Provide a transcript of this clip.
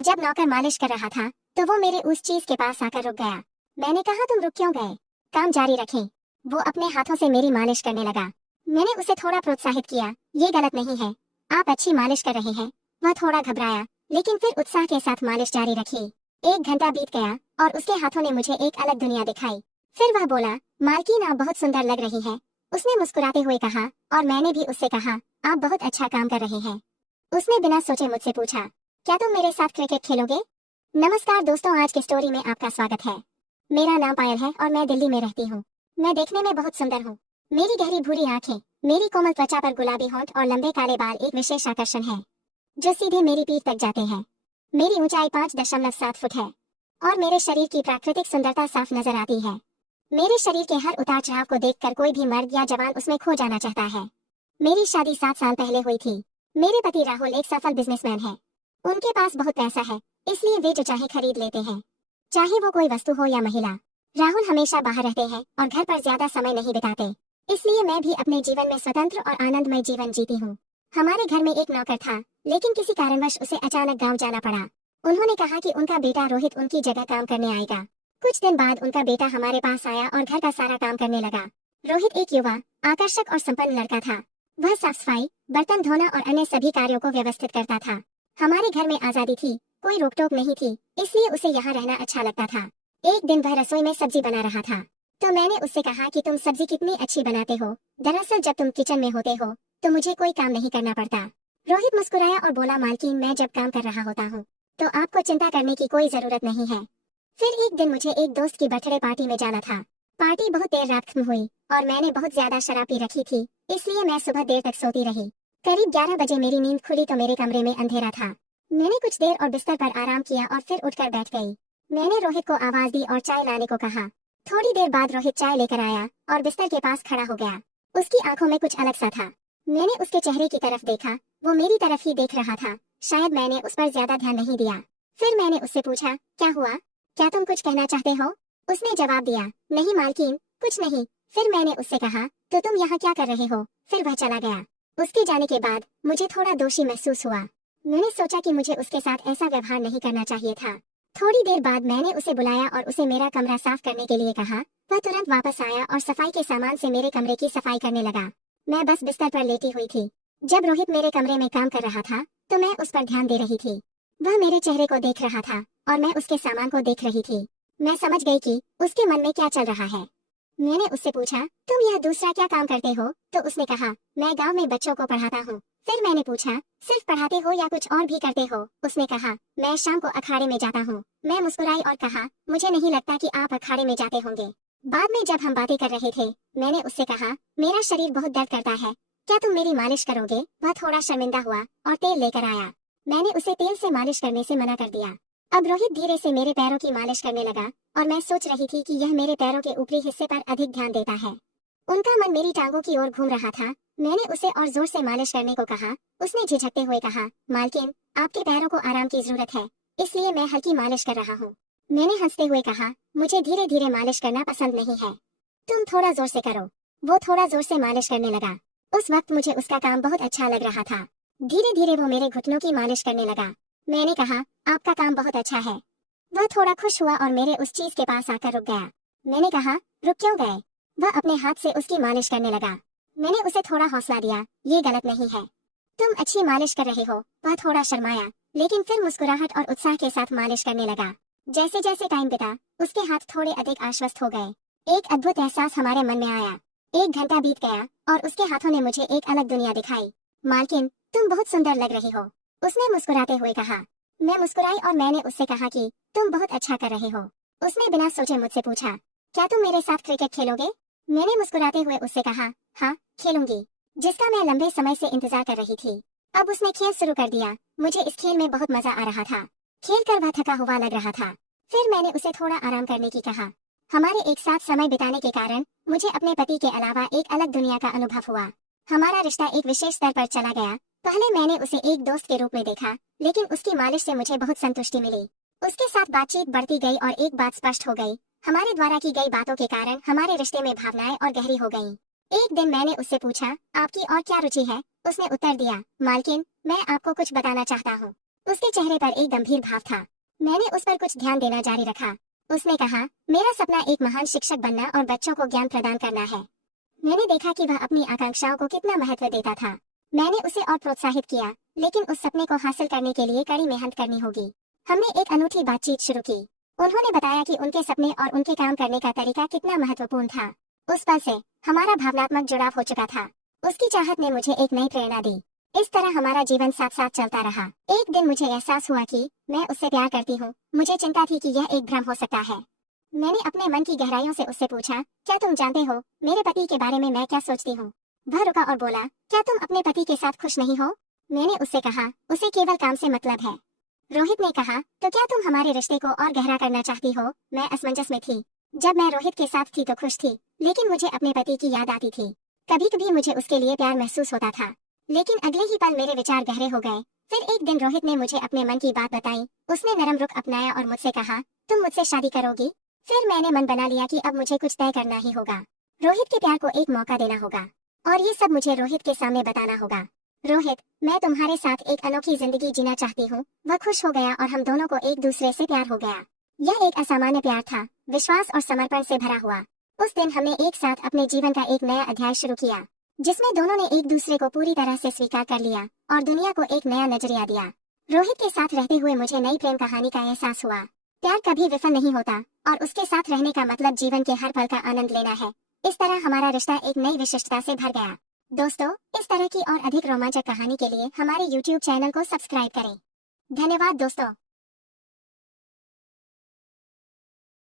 जब नौकर मालिश कर रहा था तो वो मेरे उस चीज के पास आकर रुक गया। मैंने कहा, तुम रुक क्यों गए? काम जारी रखें। वो अपने हाथों से मेरी मालिश करने लगा। मैंने उसे थोड़ा प्रोत्साहित किया, ये गलत नहीं है, आप अच्छी मालिश कर रहे हैं। वह थोड़ा घबराया लेकिन फिर उत्साह के साथ मालिश जारी रखी। 1 घंटा बीत गया और उसके हाथों ने मुझे एक अलग दुनिया दिखाई। फिर वह बोला, मालकिन आप बहुत सुंदर लग रही है। उसने मुस्कुराते हुए कहा और मैंने भी उससे कहा, आप बहुत अच्छा काम कर रहे हैं। उसने बिना सोचे मुझसे पूछा, क्या तुम मेरे साथ क्रिकेट खेलोगे? नमस्कार दोस्तों, आज की स्टोरी में आपका स्वागत है। मेरा नाम पायल है और मैं दिल्ली में रहती हूँ। मैं देखने में बहुत सुंदर हूँ। मेरी गहरी भूरी आंखें, मेरी कोमल त्वचा पर गुलाबी होंठ और लंबे काले बाल एक विशेष आकर्षण है जो सीधे मेरी पीठ तक जाते हैं। मेरी ऊंचाई 5.7 फुट है और मेरे शरीर की प्राकृतिक सुंदरता साफ नजर आती है। मेरे शरीर के हर उतार चढ़ाव को देखकर कोई भी मर्द या जवान उसमें खो जाना चाहता है। मेरी शादी 7 साल पहले हुई थी। मेरे पति राहुल एक सफल बिजनेसमैन है। उनके पास बहुत पैसा है, इसलिए वे जो चाहे खरीद लेते हैं, चाहे वो कोई वस्तु हो या महिला। राहुल हमेशा बाहर रहते हैं और घर पर ज्यादा समय नहीं बिताते, इसलिए मैं भी अपने जीवन में स्वतंत्र और आनंदमय जीवन जीती हूँ। हमारे घर में एक नौकर था, लेकिन किसी कारणवश उसे अचानक गाँव जाना पड़ा। उन्होंने कहा कि उनका बेटा रोहित उनकी जगह काम करने आएगा। कुछ दिन बाद उनका बेटा हमारे पास आया और घर का सारा काम करने लगा। रोहित एक युवा, आकर्षक और संपन्न लड़का था। वह साफ सफाई, बर्तन धोना और अन्य सभी कार्यों को व्यवस्थित करता था। हमारे घर में आजादी थी, कोई रोक टोक नहीं थी, इसलिए उसे यहाँ रहना अच्छा लगता था। एक दिन वह रसोई में सब्जी बना रहा था, तो मैंने उससे कहा कि तुम सब्जी कितनी अच्छी बनाते हो। दरअसल जब तुम किचन में होते हो तो मुझे कोई काम नहीं करना पड़ता। रोहित मुस्कुराया और बोला, मालकिन मैं जब काम कर रहा होता हूँ तो आपको चिंता करने की कोई जरूरत नहीं है। फिर एक दिन मुझे एक दोस्त की बर्थडे पार्टी में जाना था। पार्टी बहुत देर रात खत्म हुई और मैंने बहुत ज्यादा शराब पी रखी थी, इसलिए मैं सुबह देर तक सोती रही। करीब 11 बजे मेरी नींद खुली तो मेरे कमरे में अंधेरा था। मैंने कुछ देर और बिस्तर पर आराम किया और फिर उठकर बैठ गई। मैंने रोहित को आवाज दी और चाय लाने को कहा। थोड़ी देर बाद रोहित चाय लेकर आया और बिस्तर के पास खड़ा हो गया। उसकी आंखों में कुछ अलग सा था। मैंने उसके चेहरे की तरफ देखा, वो मेरी तरफ ही देख रहा था। शायद मैंने उस पर ज्यादा ध्यान नहीं दिया। फिर मैंने उससे पूछा, क्या हुआ, क्या तुम कुछ कहना चाहते हो? उसने जवाब दिया, नहीं मालकिन, कुछ नहीं। फिर मैंने उससे कहा, तो तुम यहाँ क्या कर रहे हो? फिर वह चला गया। उसके जाने के बाद मुझे थोड़ा दोषी महसूस हुआ। मैंने सोचा कि मुझे उसके साथ ऐसा व्यवहार नहीं करना चाहिए था। थोड़ी देर बाद मैंने उसे बुलाया और उसे मेरा कमरा साफ करने के लिए कहा। वह तुरंत वापस आया और सफाई के सामान से मेरे कमरे की सफाई करने लगा। मैं बस बिस्तर पर लेटी हुई थी। जब रोहित मेरे कमरे में काम कर रहा था तो मैं उस पर ध्यान दे रही थी। वह मेरे चेहरे को देख रहा था और मैं उसके सामान को देख रही थी। मैं समझ गई कि उसके मन में क्या चल रहा है। मैंने उससे पूछा, तुम यह दूसरा क्या काम करते हो? तो उसने कहा, मैं गांव में बच्चों को पढ़ाता हूँ। फिर मैंने पूछा, सिर्फ पढ़ाते हो या कुछ और भी करते हो? उसने कहा, मैं शाम को अखाड़े में जाता हूँ। मैं मुस्कुराई और कहा, मुझे नहीं लगता कि आप अखाड़े में जाते होंगे। बाद में जब हम बातें कर रहे थे, मैंने उससे कहा, मेरा शरीर बहुत दर्द करता है, क्या तुम मेरी मालिश करोगे? वह थोड़ा शर्मिंदा हुआ और तेल लेकर आया। मैंने उसे तेल से मालिश करने से मना कर दिया। अब रोहित धीरे से मेरे पैरों की मालिश करने लगा और मैं सोच रही थी कि यह मेरे पैरों के ऊपरी हिस्से पर अधिक ध्यान देता है। उनका मन मेरी टांगों की ओर घूम रहा था। मैंने उसे और जोर से मालिश करने को कहा। उसने झिझकते हुए कहा, मालकिन, आपके पैरों को आराम की जरूरत है, इसलिए मैं हल्की मालिश कर रहा हूँ। मैंने हंसते हुए कहा, मुझे धीरे धीरे मालिश करना पसंद नहीं है, तुम थोड़ा जोर से करो। वो थोड़ा जोर से मालिश करने लगा। उस वक्त मुझे उसका काम बहुत अच्छा लग रहा था। धीरे धीरे वो मेरे घुटनों की मालिश करने लगा। मैंने कहा, आपका काम बहुत अच्छा है। वह थोड़ा खुश हुआ और मेरे उस चीज के पास आकर रुक गया। मैंने कहा, रुक क्यों गए? वह अपने हाथ से उसकी मालिश करने लगा। मैंने उसे थोड़ा हौसला दिया, ये गलत नहीं है, तुम अच्छी मालिश कर रहे हो। वह थोड़ा शर्माया, लेकिन फिर मुस्कुराहट और उत्साह के साथ मालिश करने लगा। जैसे जैसे टाइम बीता, उसके हाथ थोड़े अधिक आश्वस्त हो गए। एक अद्भुत एहसास हमारे मन में आया। 1 घंटा बीत गया और उसके हाथों ने मुझे एक अलग दुनिया दिखाई। मालकिन, तुम बहुत सुंदर लग रही हो, उसने मुस्कुराते हुए कहा। मैं मुस्कुराई और मैंने उससे कहा कि तुम बहुत अच्छा कर रहे हो। उसने बिना सोचे मुझसे पूछा, क्या तुम मेरे साथ क्रिकेट खेलोगे? मैंने मुस्कुराते हुए उससे कहा, हाँ, खेलूंगी, जिसका मैं लंबे समय से इंतजार कर रही थी। अब उसने खेल शुरू कर दिया। मुझे इस खेल में बहुत मजा आ रहा था। खेल कर वह थका हुआ लग रहा था। फिर मैंने उसे थोड़ा आराम करने की कहा। हमारे एक साथ समय बिताने के कारण मुझे अपने पति के अलावा एक अलग दुनिया का अनुभव हुआ। हमारा रिश्ता एक विशेष स्तर पर चला गया। पहले मैंने उसे एक दोस्त के रूप में देखा, लेकिन उसकी मालिश से मुझे बहुत संतुष्टि मिली। उसके साथ बातचीत बढ़ती गई और एक बात स्पष्ट हो गई, हमारे द्वारा की गई बातों के कारण हमारे रिश्ते में भावनाएं और गहरी हो गईं। एक दिन मैंने उससे पूछा, आपकी और क्या रुचि है? उसने उत्तर दिया, मालकिन, मैं आपको कुछ बताना चाहता हूँ। उसके चेहरे पर एक गंभीर भाव था। मैंने उस पर कुछ ध्यान देना जारी रखा। उसने कहा, मेरा सपना एक महान शिक्षक बनना और बच्चों को ज्ञान प्रदान करना है। मैंने देखा कि वह अपनी आकांक्षाओं को कितना महत्व देता था। मैंने उसे और प्रोत्साहित किया, लेकिन उस सपने को हासिल करने के लिए कड़ी मेहनत करनी होगी। हमने एक अनूठी बातचीत शुरू की। उन्होंने बताया कि उनके सपने और उनके काम करने का तरीका कितना महत्वपूर्ण था। उस पल से हमारा भावनात्मक जुड़ाव हो चुका था। उसकी चाहत ने मुझे एक नई प्रेरणा दी। इस तरह हमारा जीवन साथ साथ चलता रहा। एक दिन मुझे एहसास हुआ कि मैं उससे प्यार करती हूँ। मुझे चिंता थी कि यह एक भ्रम हो सकता है। मैंने अपने मन की गहराइयों से उससे पूछा, क्या तुम जानते हो मेरे पति के बारे में मैं क्या सोचती हूँ? वह रुका और बोला, क्या तुम अपने पति के साथ खुश नहीं हो? मैंने उससे कहा, उसे केवल काम से मतलब है। रोहित ने कहा, तो क्या तुम हमारे रिश्ते को और गहरा करना चाहती हो? मैं असमंजस में थी। जब मैं रोहित के साथ थी तो खुश थी, लेकिन मुझे अपने पति की याद आती थी। कभी कभी मुझे उसके लिए प्यार महसूस होता था, लेकिन अगले ही पल मेरे विचार गहरे हो गए। फिर एक दिन रोहित ने मुझे अपने मन की बात बताई। उसने नरम रुख अपनाया और मुझसे कहा, तुम मुझसे शादी करोगी? फिर मैंने मन बना लिया कि अब मुझे कुछ तय करना ही होगा। रोहित के प्यार को एक मौका देना होगा, और ये सब मुझे रोहित के सामने बताना होगा। रोहित, मैं तुम्हारे साथ एक अनोखी जिंदगी जीना चाहती हूँ। वह खुश हो गया और हम दोनों को एक दूसरे से प्यार हो गया। यह एक असामान्य प्यार था, विश्वास और समर्पण से भरा हुआ। उस दिन हमने एक साथ अपने जीवन का एक नया अध्याय शुरू किया, जिसमें दोनों ने एक दूसरे को पूरी तरह से स्वीकार कर लिया और दुनिया को एक नया नजरिया दिया। रोहित के साथ रहते हुए मुझे नई प्रेम कहानी का एहसास हुआ। प्यार कभी विफल नहीं होता, और उसके साथ रहने का मतलब जीवन के हर पल का आनंद लेना है। इस तरह हमारा रिश्ता एक नई विशिष्टता से भर गया। दोस्तों, इस तरह की और अधिक रोमांचक कहानी के लिए हमारे YouTube चैनल को सब्सक्राइब करें। धन्यवाद दोस्तों।